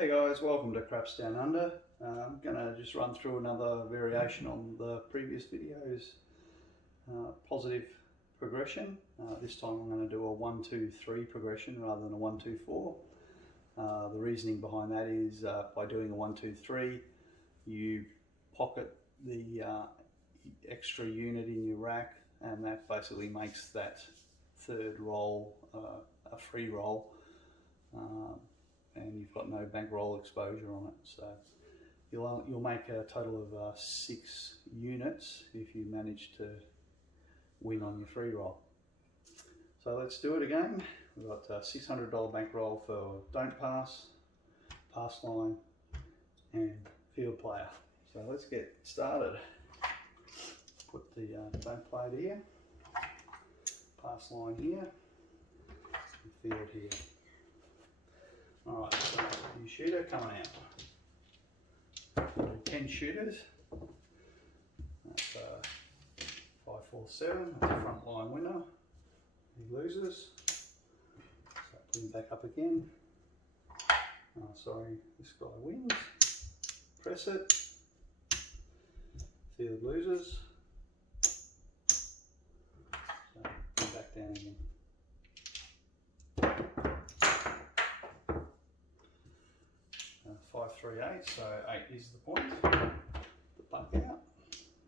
Hey guys, welcome to Craps Down Under. I'm going to just run through another variation on the previous video's positive progression. This time I'm going to do a 1-2-3 progression rather than a 1-2-4. The reasoning behind that is by doing a 1-2-3 you pocket the extra unit in your rack, and that basically makes that third roll a free roll. And you've got no bankroll exposure on it, so you'll make a total of 6 units if you manage to win on your free roll. So let's do it again. We've got a $600 bankroll for don't pass, pass line, and field player. So let's get started. Put the don't play it here, pass line here, and field here. Alright, so new shooter coming out. 10 shooters. That's 5-4-7. That's a front line winner. He loses. So put him back up again. Sorry, this guy wins. Press it. Field loses. So put him back down again. 5-3-8, so 8 is the point. The puck out.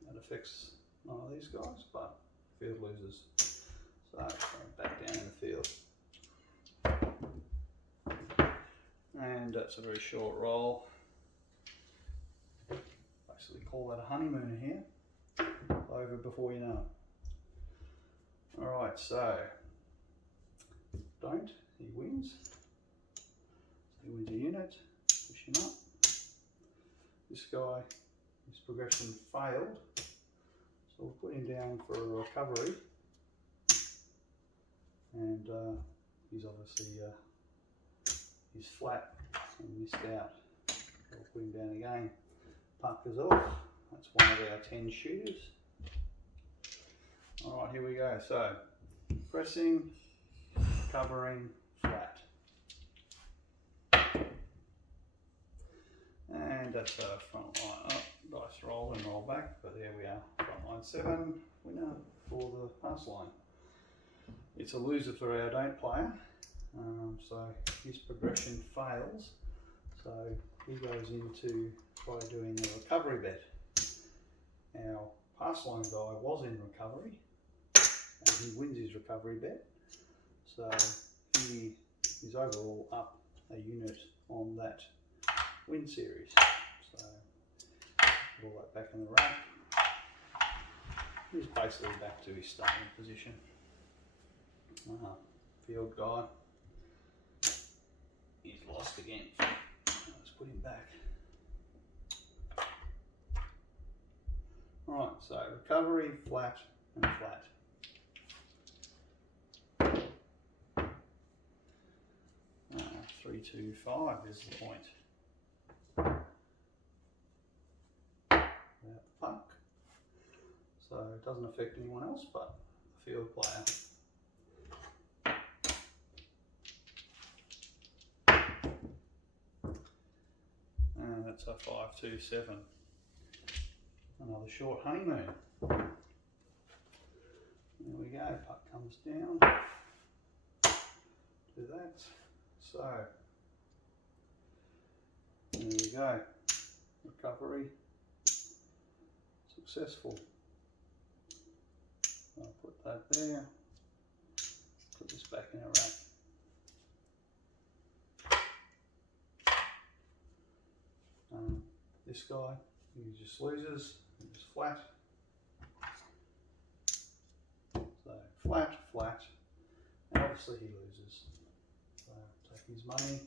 That affects none of these guys, but field loses. So back down in the field. And that's a very short roll. Basically call that a honeymooner here. Over before you know it. Alright, so don't, he wins. So he wins a unit. Pushing up. This guy, his progression failed, so we'll put him down for a recovery, and he's obviously he's flat and missed out. So we'll put him down again. Puck is off. That's one of our 10 shooters. All right, here we go. So pressing, recovering, flat. And that's a front line up, dice roll and roll back, but there we are, front line 7, winner for the pass line. It's a loser for our don't player, so his progression fails, so he goes into try doing a recovery bet. Our pass line guy was in recovery, and he wins his recovery bet, so he is overall up a unit on that win series. So put all that back in the rack. He's basically back to his starting position. Field guy, he's lost again. Let's put him back. Alright, so recovery, flat and flat. Uh, 3-2-5 is the point. Puck, so it doesn't affect anyone else but the field player. And that's a 5-2-7. Another short honeymoon. There we go, puck comes down. Do that. So there we go. Recovery. Successful. I'll put that there. Put this back in our rack. This guy, he just loses. He's flat. So flat, flat, and obviously he loses. So take his money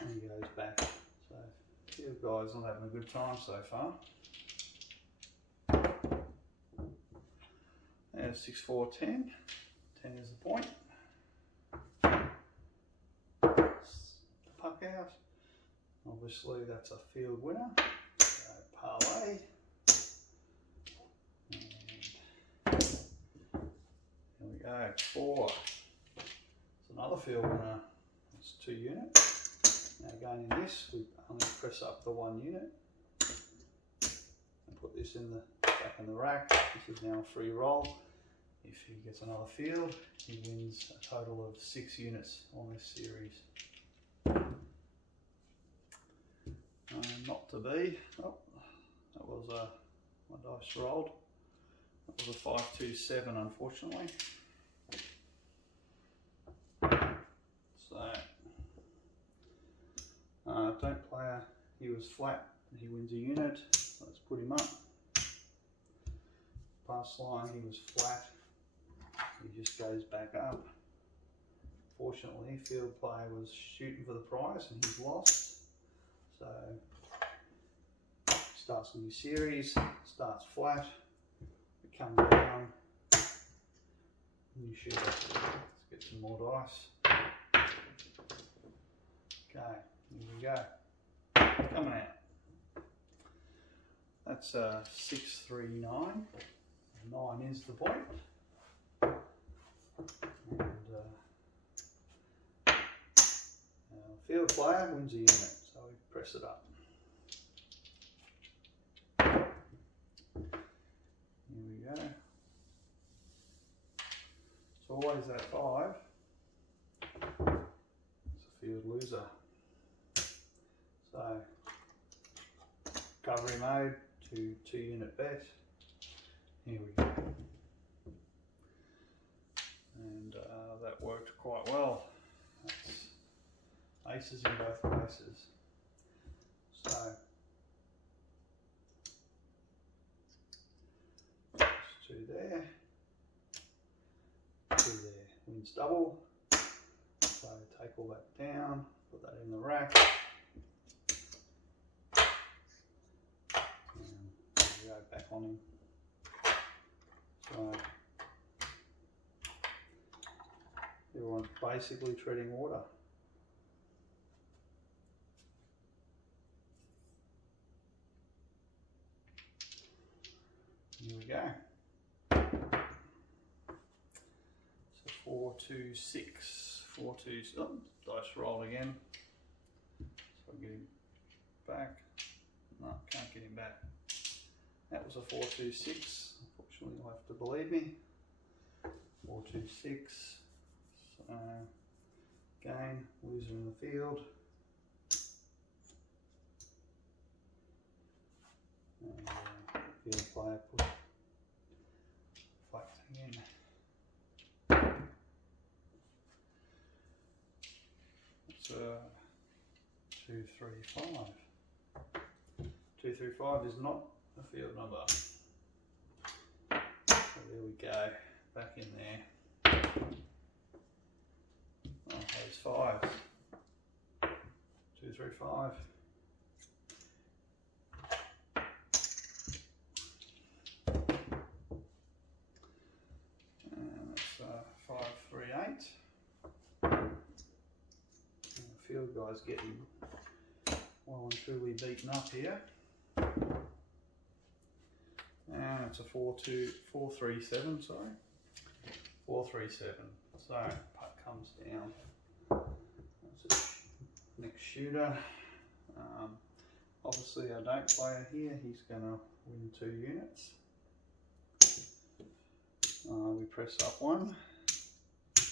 and he goes back. So the guy's not having a good time so far. There's 6-4-10. 10 is the point. Puck out. Obviously that's a field winner. So parlay. And here we go. 4. It's another field winner. It's 2 units. Now again in this, we only press up the one unit and put this in the back in the rack. This is now a free roll. If he gets another field, he wins a total of 6 units on this series. Not to be. Oh, that was my dice rolled. That was a 527, unfortunately. So, don't player, he was flat, he wins a unit. Let's put him up. Pass line, he was flat, he just goes back up. Fortunately, field player was shooting for the prize and he's lost. So, starts a new series, starts flat, we come down, new shooter. Let's get some more dice. Okay, here we go. Coming out. That's 639. 9 is the point. And field player wins a unit, so we press it up. Here we go. So always that 5. It's a field loser. So recovery mode to 2 unit bet. Here we go. And that worked quite well. That's aces in both places. So just 2 there, 2 there. Wins double. So take all that down, put that in the rack. And there we go, back on him. So everyone's basically treading water. Here we go. So 4, 2, 6. 4, 2, oh, dice roll again. So I'll get him back. No, can't get him back. That was a 4, 2, 6. Unfortunately, you'll have to believe me. 4, 2, 6. So, again, loser in the field. And field player put flat thing in. It's 2, 3, 5. 2, 3, 5 is not a field number. So there we go, back in there. Oh, those 5s. 2, 3, 5. And that's 5, 3, 8. And the field guy's getting well and truly beaten up here. And it's a 4, 3, 7, sorry. 4, 3, 7. So putt comes down. That's the next shooter. Obviously I don't play it here. He's gonna win 2 units. We press up 1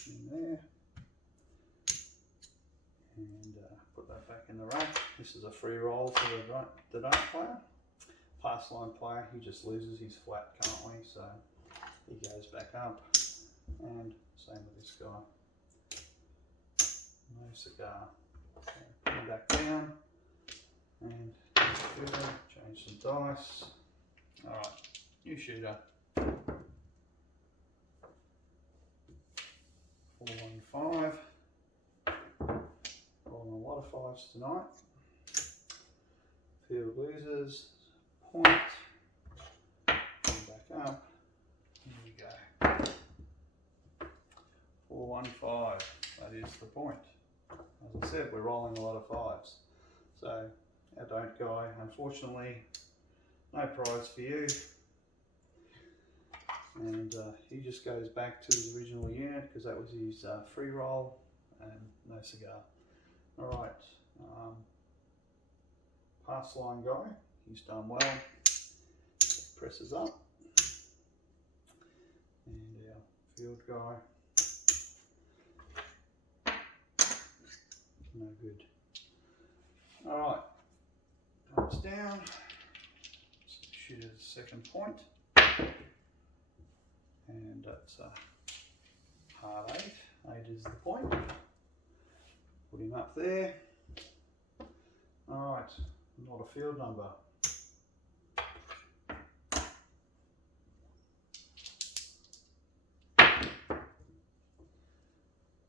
in there. And put that back in the rack. This is a free roll for the dart player. Pass line player, he just loses, he's flat currently, so he goes back up. And same with this guy. No cigar. So put him back down. And shooter, change some dice. Alright, new shooter. 4, 1, 5. Rolling a lot of 5s tonight. Field losers. Point. Come back up. Here we go. 4, 1, 5. That is the point. As I said, we're rolling a lot of 5s. So our don't guy, unfortunately, no prize for you. And he just goes back to his original unit because that was his free roll and no cigar. Alright, Pass line guy, he's done well. Presses up. And our field guy, no good. Alright, comes down, shoot at the second point, and that's a hard 8. 8 is the point. Put him up there. Alright, not a field number.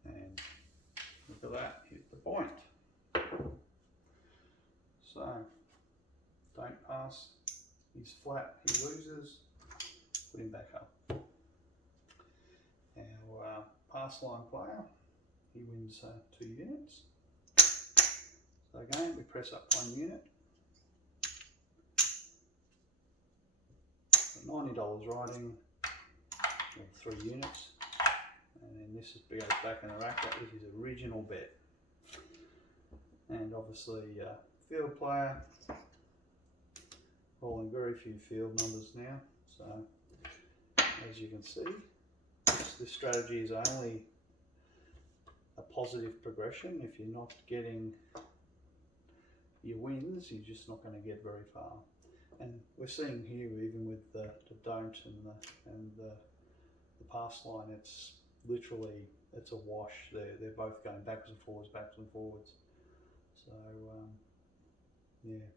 And look at that, hit the point. So, don't pass, he's flat, he loses, put him back up. Our pass line player, he wins 2 units. So again, we press up 1 unit. $90 riding, or 3 units. And then this goes back in the rack. That was his original bet. And obviously, field player, rolling very few field numbers now. So, as you can see, this strategy is only a positive progression. If you're not getting your wins, you're just not going to get very far. And we're seeing here, even with the don't and the pass line, it's literally, it's a wash. They're both going backwards and forwards, So yeah,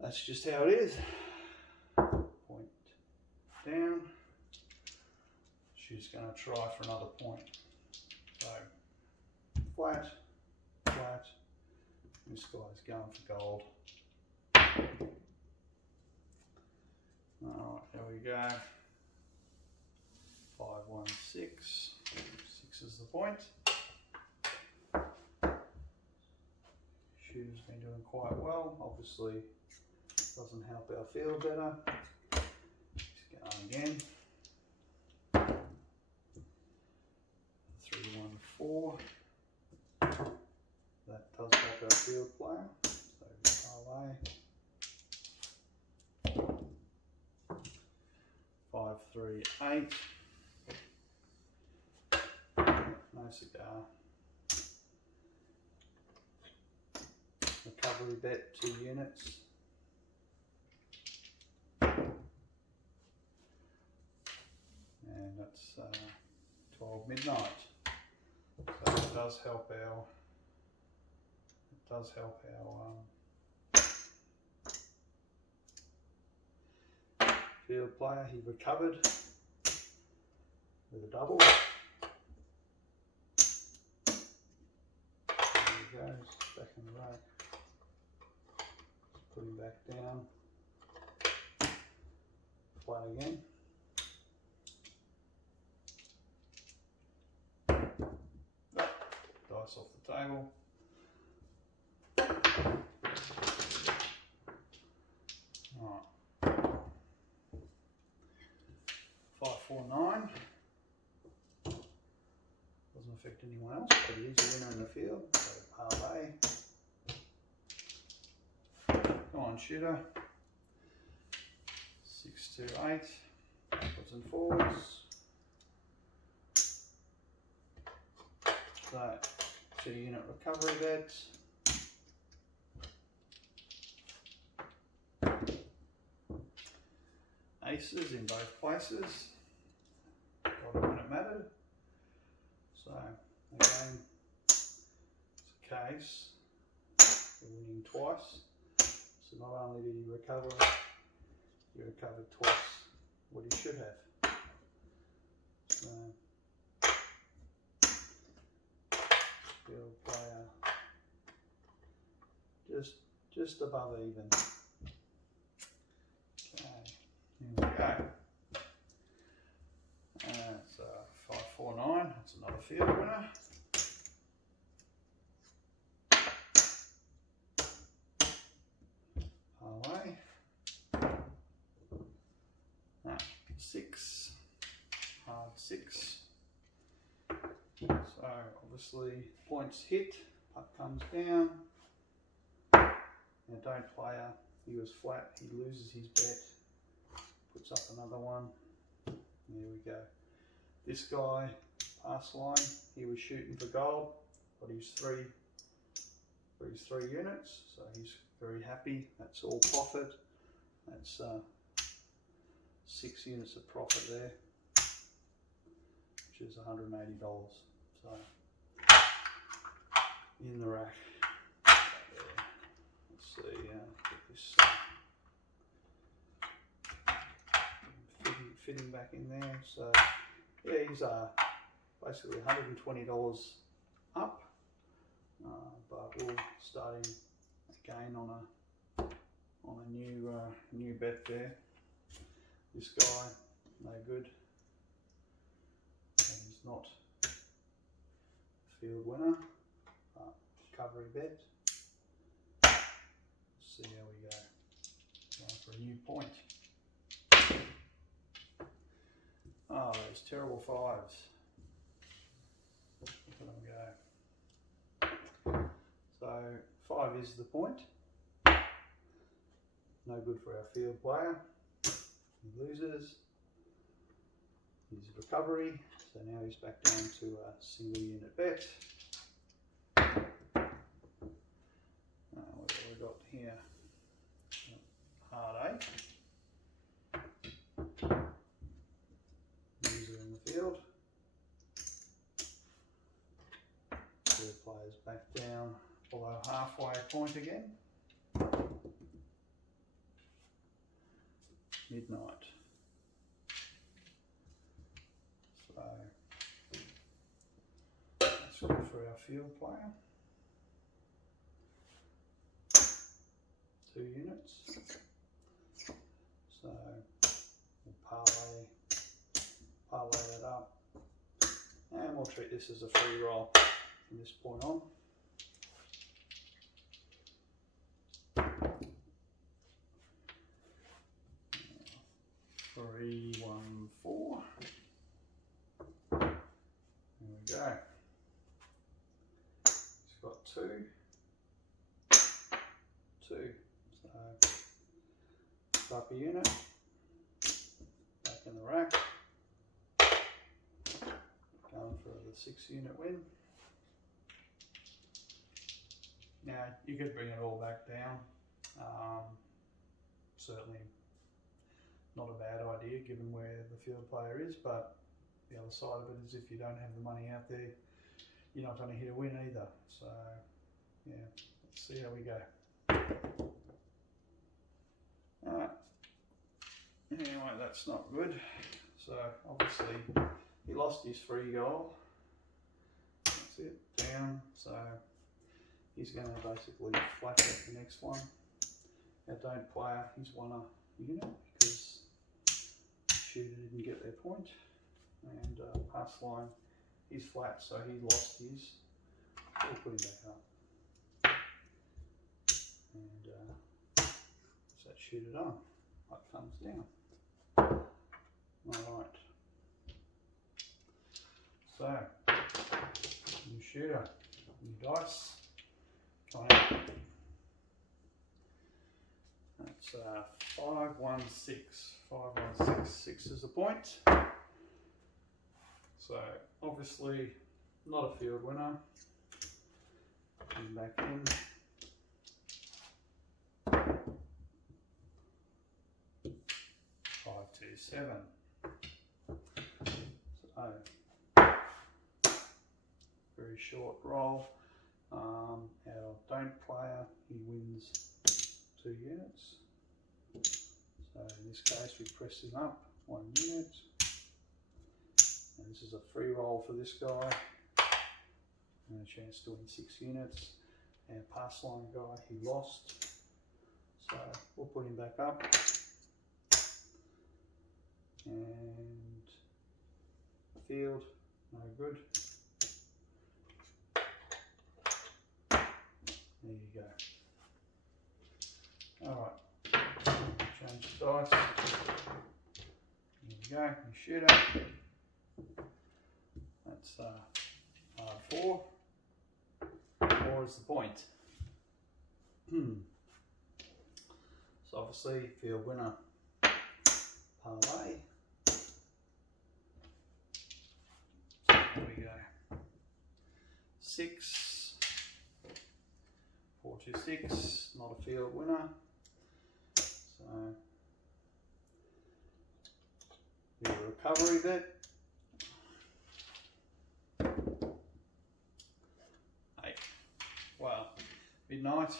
that's just how it is. Point down. She's going to try for another point. So flat, flat. This guy's going for gold. Alright, there we go. 5, 1, 6. 6 is the point. Shooter's been doing quite well. Obviously, doesn't help our field better. He's going again. 3, 1, 4. That does help our field player. So parlay. 5, 3, 8. No cigar. Recovery bet 2 units. And that's 12 midnight. So it does help our. Field player. He recovered with a double. There he goes, back in the rack. Just put him back down. Flat again. Dice off the table. Alright. 5, 4, 9. Doesn't affect anyone else, but he is a winner in the field. So parlay. Come on, shooter. 6, 2, 8. Backwards and forwards. So 2 unit recovery bet. Aces in both places. Got it when it mattered. So again, it's a case. You're winning twice. So not only did you recover, you recovered twice what you should have. So field player just above even. Okay. Here we go. That's 5, 4, 9. That's another field winner. Parlay. 6. Hard 6. So obviously points hit. putt comes down. Now don't player, he was flat, he loses his bet, puts up another one. There we go. This guy, pass line, he was shooting for gold, but he's three units, so he's very happy. That's all profit. That's 6 units of profit there, which is $180. So in the rack. Let's see, get this fitting back in there. So yeah, he's basically $120 up, but we'll start him again on a new bet there. This guy, no good, and he's not a field winner, but recovery bet. Let's see how we go. Going for a new point. Oh, those terrible fives. Look at them go. So 5 is the point. No good for our field player. He loses. His recovery. So now he's back down to a single unit bet. What have we got here? Hard 8. Loser in the field. Third player's back down below halfway point again. Midnight. So that's good for our field player. 2 units. So we'll parlay that up, and we'll treat this as a free roll from this point on. 3, 1, 4. There we go. It's got 2. So up a unit, back in the rack, going for the 6 unit win. Now you could bring it all back down. Certainly not a bad idea given where the field player is, but the other side of it is if you don't have the money out there, you're not going to hit a win either. So yeah, let's see how we go. Anyway, that's not good. So obviously he lost his free goal. That's it, down. So he's going to basically flat out the next one. Our don't player, he's won a unit because shooter didn't get their point. And pass line, he's flat, so he lost his. We'll put him back up. And what's that shooter done? It comes down. Alright. So, new shooter, new dice. Come on. That's 5, 1, 6. 5, 1, 6. 6 is the point. So obviously not a field winner. Come back in. Five, 2, 7. So very short roll. Our don't player, he wins 2 units. So in this case we press him up 1 unit. And this is a free roll for this guy. And a chance to win 6 units. Our pass line guy, he lost. So we'll put him back up. And field, no good. There you go. Alright, change the dice. There you go, you shooter. That's hard 4. 4 what is the point? So obviously field winner, parlay. So there we go. 6, 4, 2, 6, not a field winner. So your recovery bet. 8. Wow, midnight.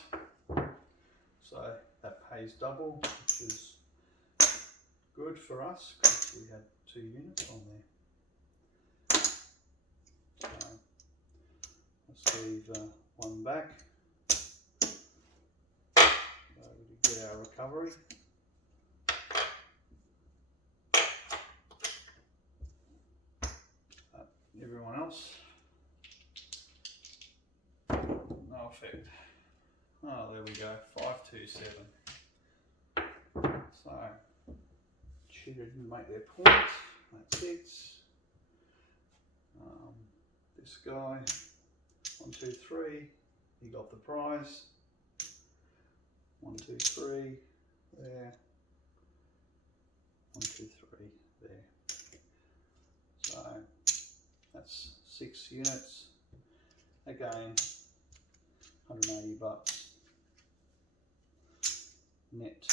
So that pays double, which is good for us because we had 2 units on there. So let's leave 1 back. So we get our recovery. Everyone else, no effect. Oh, there we go, 527. So, cheater didn't make their points, that's it. This guy, 1, 2, 3, he got the prize. 1, 2, 3, there. 1, 2, 3, there. So, that's 6 units. Again, 180 bucks net.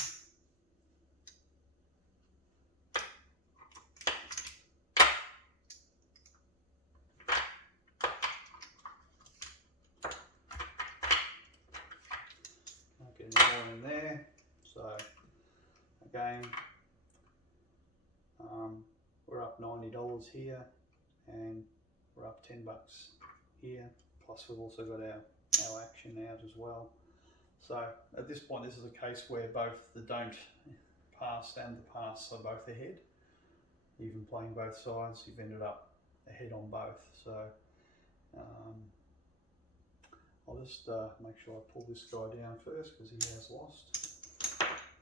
Can't get any more in there. So again, we're up $90 here, and we're up 10 bucks here. Plus we've also got our action out as well. So at this point, this is a case where both the don't pass and the pass are both ahead. Even playing both sides, you've ended up ahead on both. So I'll just make sure I pull this guy down first because he has lost,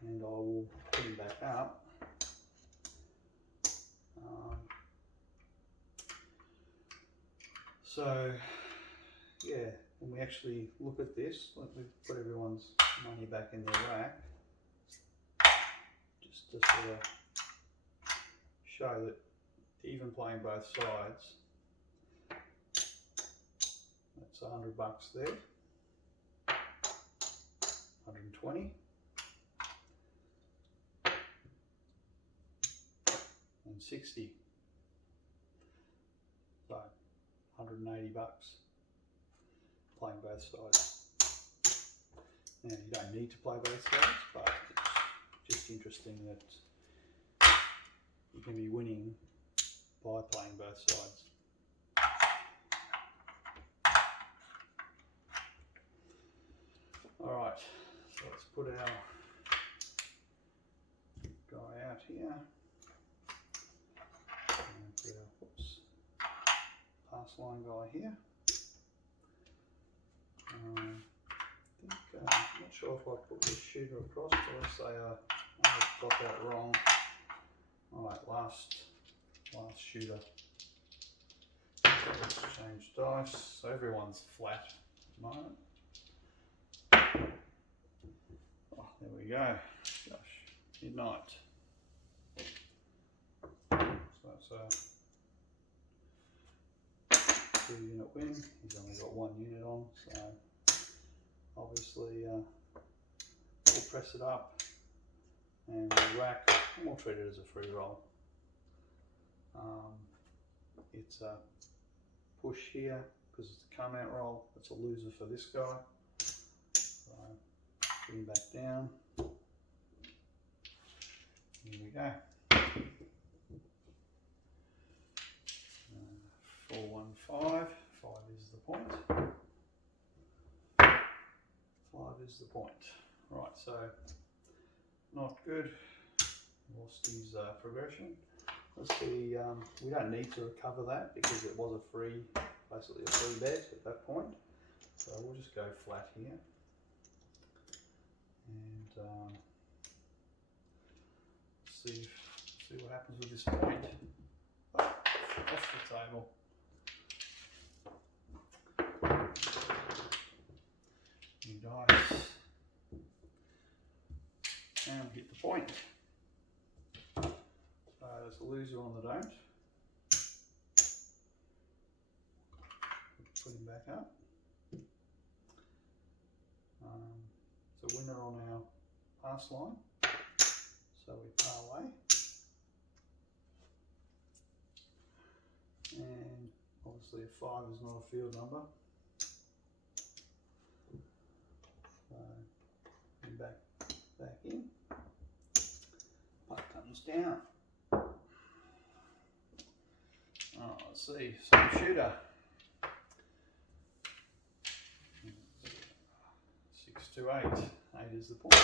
and I will put him back up. So yeah, when we actually look at this, let me put everyone's money back in their rack, just to sort of show that even playing both sides, that's 100 bucks there, 120, and 60. So 180 bucks playing both sides. Now you don't need to play both sides, but it's just interesting that you can be winning by playing both sides. Alright, so let's put our guy out here. And put our pass line guy here. I'm not sure if I put this shooter across, but let's say I got that wrong. Alright, last shooter. So let's change dice. So everyone's flat at the moment. Oh, there we go. Gosh, midnight. So that's a 2-unit win. He's only got 1 unit on, so obviously we'll press it up and we'll rack, and we'll treat it as a free roll. It's a push here because it's a come out roll. It's a loser for this guy. So put him back down. Here we go. 415. 5 is the point. 5 is the point. Right, so not good. Lost his progression. Let's see, we don't need to recover that because it was basically a free bet at that point. So we'll just go flat here. And see what happens with this point. Oh, off the table. hit the point. So there's a loser on the don't. Put him back up. It's a winner on our pass line, so we parlay. And obviously a 5 is not a field number. So back in. Putt comes down. Oh, let's see, some shooter. 6 to 8. 8 is the point.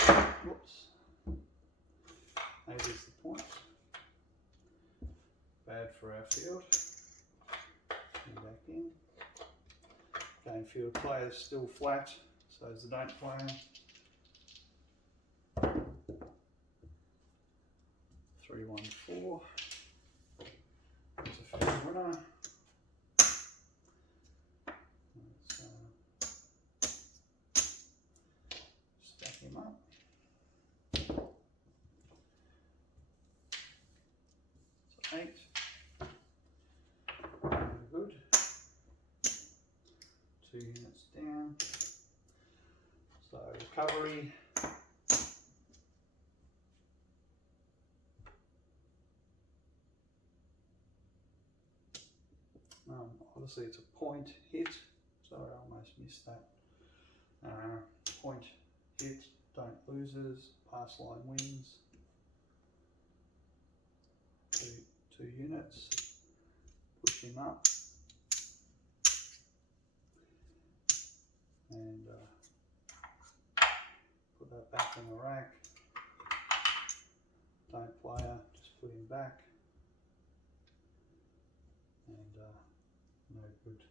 Whoops. 8 is the point. Bad for our field. And back in. Game field player is still flat, so is the don't player. 3-1-4. That's a field winner. Stack him up. So 8. Good. 2 units down. So recovery. Obviously it's a point hit. Sorry, I almost missed that. Point hit, don't losers, pass line wins. 2 units. Push him up. And put that back in the rack. Don't player, just put him back. And no good.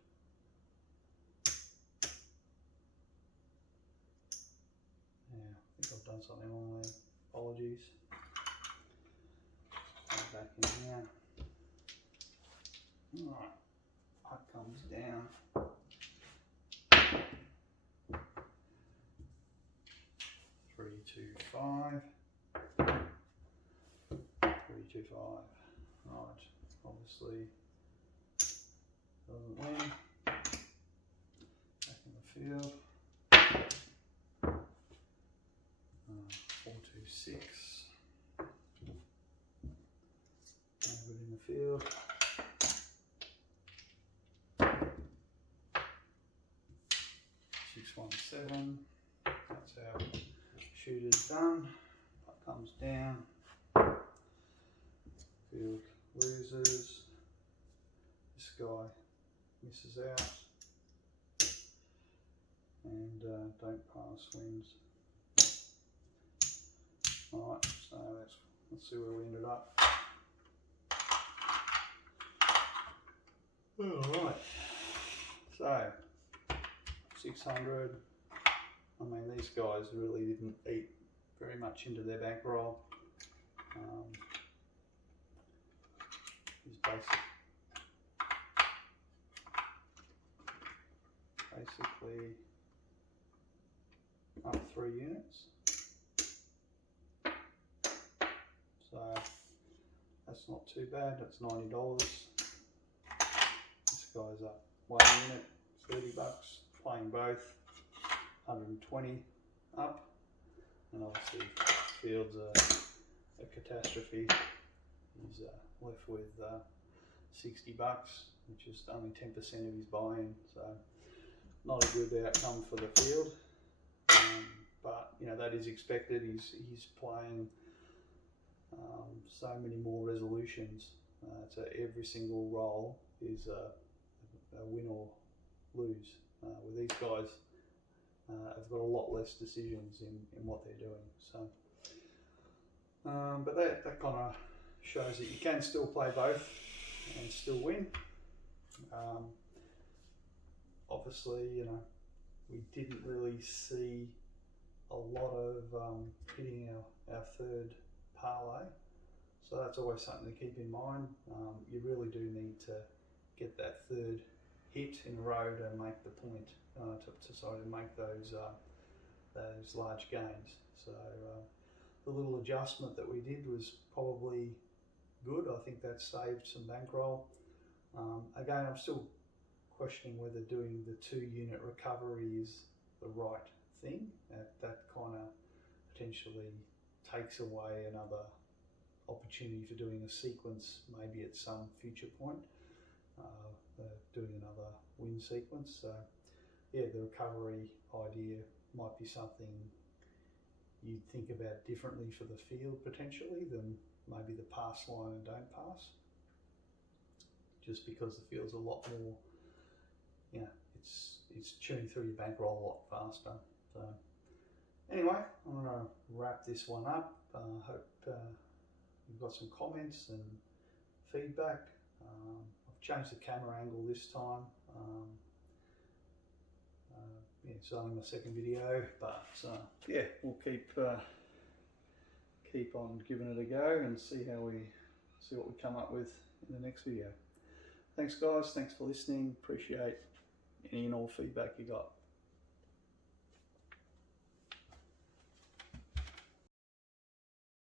Yeah, I think I've done something wrong there. Apologies. Go back in here. Alright, putt comes down. 3-2-5. 3-2-5. Right, obviously doesn't win. Back in the field. 4-2-6. No good in the field. 6-1-7. That's our shooter's done. Putt comes down. Field loses. This guy misses out. And don't pass wins. Alright, so let's see where we ended up. Alright, so 600. I mean, these guys really didn't eat very much into their bankroll. He's basically up 3 units. So that's not too bad. That's $90. This guy's up 1 unit, $30. Playing both, 120 up. And obviously field's a catastrophe. He's left with $60, which is only 10% of his buy-in. So not a good outcome for the field. But you know, that is expected. He's playing so many more resolutions. So every single roll is a win or lose. With these guys, have got a lot less decisions in what they're doing. So, but that kind of shows that you can still play both and still win. Obviously, you know, we didn't really see a lot of hitting our third parlay, so that's always something to keep in mind. You really do need to get that third hit in a row to make the point, to make those large gains. So the little adjustment that we did was probably good. I think that saved some bankroll. Again, I'm still questioning whether doing the 2-unit recovery is the right thing. That kind of potentially takes away another opportunity for doing a sequence maybe at some future point, doing another win sequence. So yeah, the recovery idea might be something you'd think about differently for the field potentially than maybe the pass line and don't pass, just because the field's a lot more, you know, it's chewing through your bankroll a lot faster. So anyway, I'm going to wrap this one up. Hope you've got some comments and feedback. I've changed the camera angle this time. Yeah, it's only my second video, but yeah, we'll keep on giving it a go and see what we come up with in the next video. Thanks guys, thanks for listening. Appreciate any and all feedback you got.